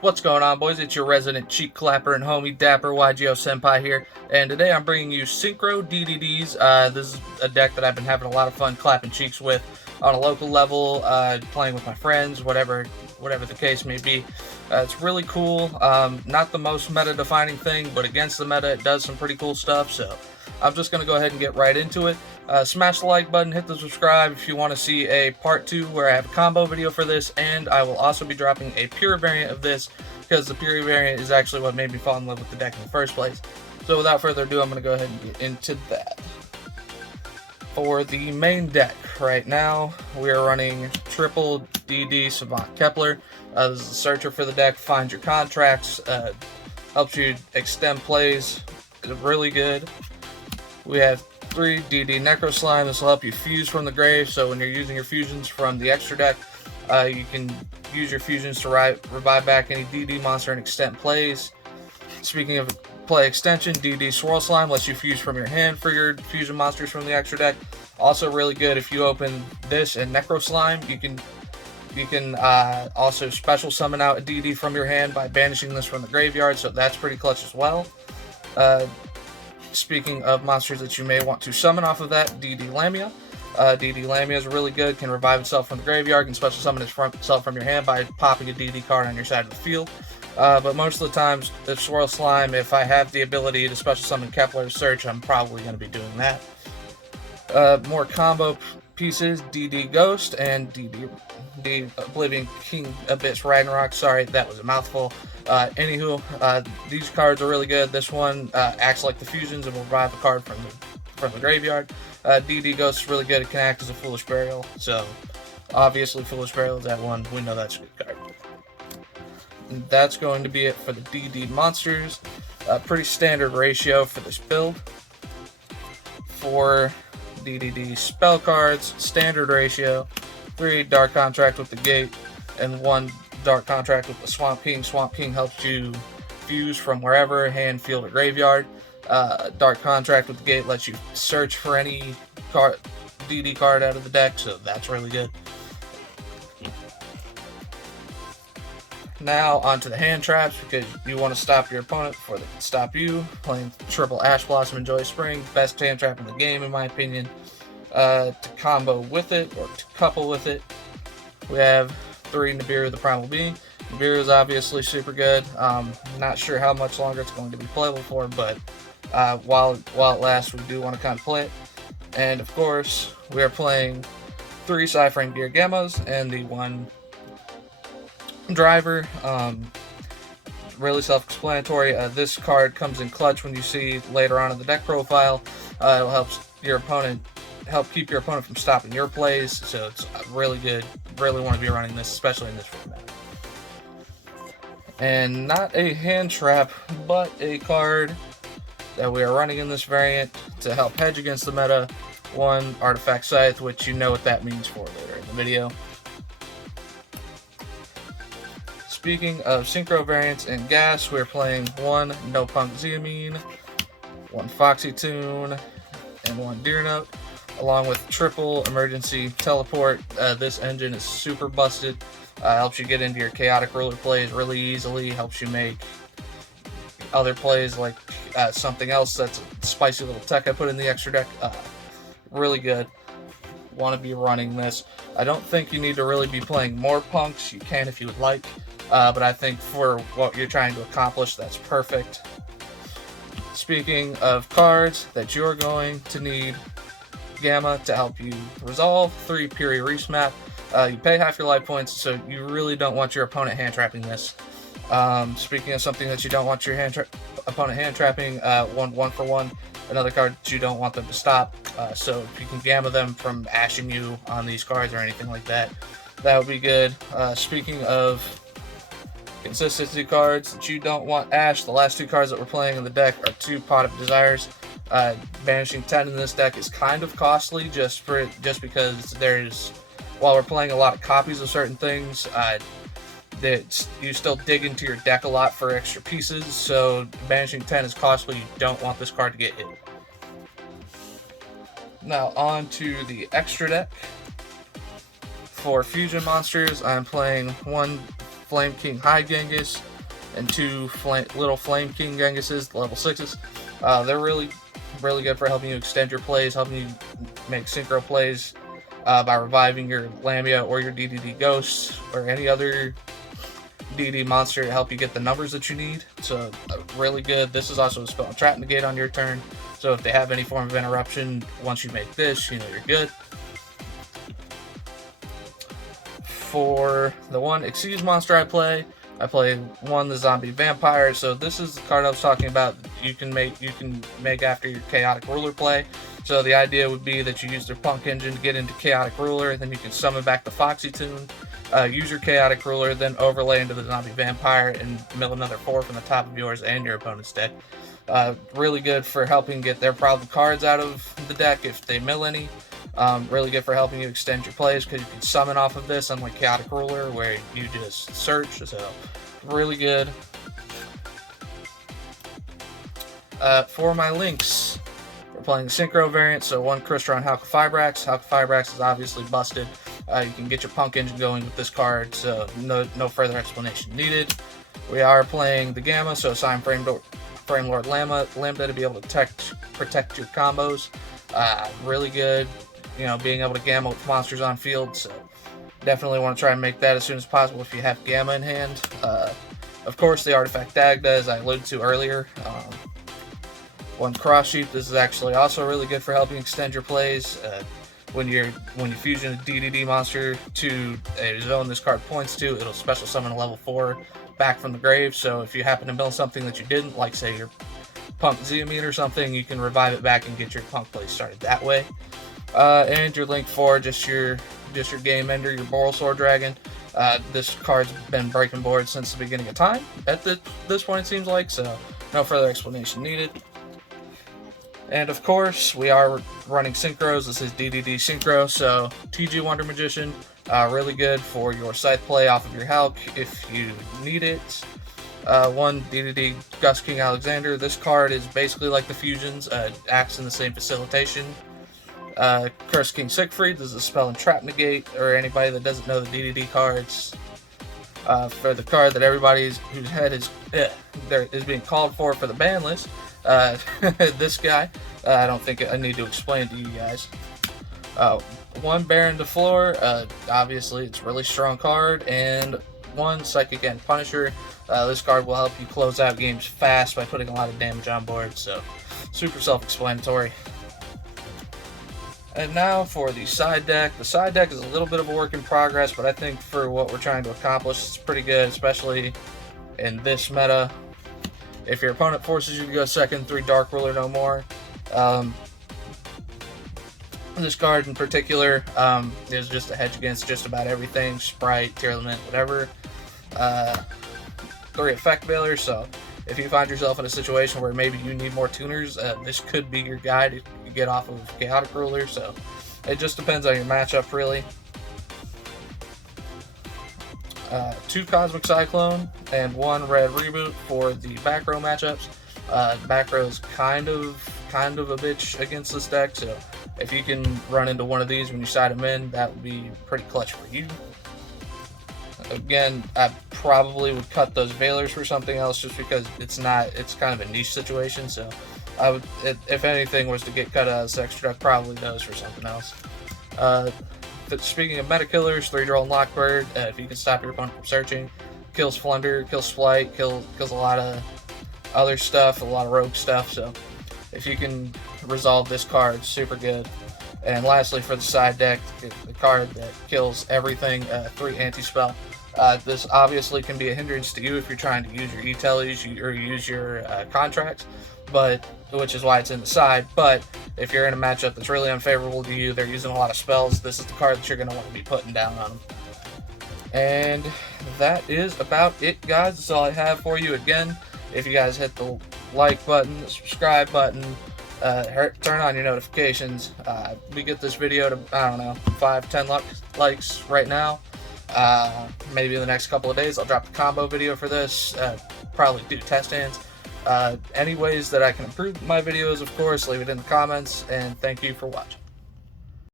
What's going on, boys? It's your resident cheek clapper and homie Dapper YGO Senpai here, and today I'm bringing you Synchro DDDs. This is a deck that I've been having a lot of fun clapping cheeks with on a local level, playing with my friends, whatever the case may be. It's really cool. Not the most meta-defining thing, but against the meta, it does some pretty cool stuff. So I'm just going to go ahead and get right into it. Smash the like button, hit the subscribe if you want to see a part 2 where I have a combo video for this, and I will also be dropping a pure variant of this because the pure variant is actually what made me fall in love with the deck in the first place. So without further ado, I'm going to go ahead and get into that. For the main deck right now, we are running triple DD Savant Kepler. This is a searcher for the deck, finds your contracts, helps you extend plays, really good. We have 3 DD Necro Slime. This will help you fuse from the grave, so when you're using your fusions from the extra deck, you can use your fusions to revive back any DD monster and extend plays. Speaking of play extension, DD Swirl Slime lets you fuse from your hand for your fusion monsters from the extra deck. Also really good if you open this and Necro Slime, you can also special summon out a DD from your hand by banishing this from the graveyard, so that's pretty clutch as well. Speaking of monsters that you may want to summon off of that, DD Lamia. DD Lamia is really good, can revive itself from the graveyard, can special summon itself from your hand by popping a DD card on your side of the field. But most of the times, the Swirl Slime, if I have the ability to special summon Kepler to search, I'm probably going to be doing that. More combo pieces, DD Ghost and DD Oblivion King Abyss Ragnarok. Sorry, that was a mouthful. Anywho, these cards are really good. This one acts like the fusions and will revive a card from the graveyard. DD Ghost is really good. It can act as a Foolish Burial. So, obviously, Foolish Burial is that one. We know that's a good card. And that's going to be it for the DD monsters. Pretty standard ratio for this build. For DDD spell cards, standard ratio, 3 Dark Contract with the Gate, and 1 Dark Contract with the Swamp King. Swamp King helps you fuse from wherever, hand, field, or graveyard. Dark Contract with the Gate lets you search for any DD card out of the deck, so that's really good. Now onto the hand traps, because you want to stop your opponent before they can stop you. Playing triple Ash Blossom and Joy Spring, best hand trap in the game in my opinion. To combo with it, or to couple with it, we have 3 Nibiru the Primal Being. Nibiru is obviously super good. Not sure how much longer it's going to be playable for, but while it lasts, we do want to kind of play it. And of course, we are playing 3 Cyphering Gear Gammas and the 1 Driver. Really self-explanatory. This card comes in clutch when you see later on in the deck profile. It'll help keep your opponent from stopping your plays, so it's really good. Really want to be running this, especially in this format. And not a hand trap, but a card that we are running in this variant to help hedge against the meta. 1 Artifact Scythe, which you know what that means for later in the video. Speaking of Synchro variants and gas, we're playing 1 No Punk Ziamine, 1 Foxy Tune, and 1 Deer Note, along with triple Emergency Teleport. This engine is super busted. Helps you get into your Chaotic Ruler plays really easily, helps you make other plays like something else that's a spicy little tech I put in the extra deck. Really good. Want to be running this. I don't think you need to really be playing more punks. You can if you would like. But I think for what you're trying to accomplish, that's perfect. Speaking of cards that you're going to need, Gamma to help you resolve, 3 Puri Reefs map. You pay half your life points, so you really don't want your opponent hand trapping this. Speaking of something that you don't want your opponent hand trapping, 1 for 1. Another card that you don't want them to stop. So if you can Gamma them from ashing you on these cards or anything like that, that would be good. Speaking of consistency cards that you don't want ash, the last 2 cards that we're playing in the deck are 2 Pot of Desires. Banishing 10 in this deck is kind of costly just because while we're playing a lot of copies of certain things, you still dig into your deck a lot for extra pieces, so banishing 10 is costly. You don't want this card to get hit. Now on to the extra deck. For fusion monsters, I'm playing 1 Flame King High Genghis, and 2 little Flame King Gengises, level 6s. They're really good for helping you extend your plays, helping you make synchro plays by reviving your Lamia or your DDD Ghost or any other DD monster to help you get the numbers that you need. So really good. This is also a spell trap negate on your turn. So if they have any form of interruption, once you make this, you know you're good. For the one Exceeds monster I play 1 the Zombie Vampire. So this is the card I was talking about. You can make after your Chaotic Ruler play. So the idea would be that you use their Punk Engine to get into Chaotic Ruler, and then you can summon back the Foxy Tune, use your Chaotic Ruler, then overlay into the Zombie Vampire and mill another 4 from the top of yours and your opponent's deck. Really good for helping get their problem cards out of the deck if they mill any. Really good for helping you extend your plays because you can summon off of this, unlike Chaotic Ruler where you just search. So really good. For my links, we're playing the Synchro variant, so 1 Crystron Halqifibrax. Halqifibrax is obviously busted. You can get your Punk Engine going with this card, so no further explanation needed. We are playing the Gamma, so assign Framelord Lambda to be able to protect your combos. Really good, being able to Gamma with monsters on field, so definitely want to try and make that as soon as possible if you have Gamma in hand. Of course, the Artifact Dagda, as I alluded to earlier. 1 Cross Sheep. This is actually also really good for helping extend your plays. When you fusion a DDD monster to a zone this card points to, it'll special summon a level 4 back from the grave. So if you happen to mill something that you didn't, like say your Punk Zeamine or something, you can revive it back and get your Punk play started that way. And your link 4, just your game ender, your Boral Sword Dragon. This card's been breaking boards since the beginning of time. At this point, it seems like, so no further explanation needed. And of course, we are running synchros. This is DDD Synchro, so TG Wonder Magician, really good for your scythe play off of your Hulk if you need it. 1 DDD Gus King Alexander. This card is basically like the fusions, acts in the same facilitation. Curse King Siegfried. This is a spell and trap negate, or anybody that doesn't know the DDD cards. For the card that everybody's whose head is being called for the ban list. This guy, I don't think I need to explain to you guys. 1 Baron de Flor, obviously it's a really strong card, and 1 Psychic End Punisher. This card will help you close out games fast by putting a lot of damage on board, so super self-explanatory. And now for the side deck. The side deck is a little bit of a work in progress, but I think for what we're trying to accomplish, it's pretty good, especially in this meta. If your opponent forces you to go second, 3 Dark Ruler no more. This card in particular is just a hedge against just about everything, Sprite, Tier Element, whatever. 3 effect failures, so if you find yourself in a situation where maybe you need more tuners, this could be your guy to get off of Chaotic Ruler, so it just depends on your matchup, really. 2 Cosmic Cyclone and 1 Red Reboot for the back row matchups. Back row is kind of a bitch against this deck, so if you can run into one of these when you side them in, that would be pretty clutch for you. Again, I probably would cut those Veilers for something else just because it's kind of a niche situation, so I would, if anything was to get cut out of this extra deck, probably those for something else. Speaking of meta killers, 3 Droll and Lockbird, if you can stop your opponent from searching, kills Flunder, kills Flight, kills a lot of other stuff, a lot of rogue stuff, so if you can resolve this card, super good. And lastly, for the side deck, the card that kills everything, 3 Anti-Spell. This obviously can be a hindrance to you if you're trying to use your E-Teles or use your contracts, which is why it's in the side. But if you're in a matchup that's really unfavorable to you, they're using a lot of spells, this is the card that you're going to want to be putting down on them. And that is about it, guys. That's all I have for you. Again, if you guys hit the like button, the subscribe button, turn on your notifications. We get this video to, I don't know, 5-10 likes right now. Maybe in the next couple of days I'll drop the combo video for this, probably do test hands. Any ways that I can improve my videos, of course, leave it in the comments, and thank you for watching.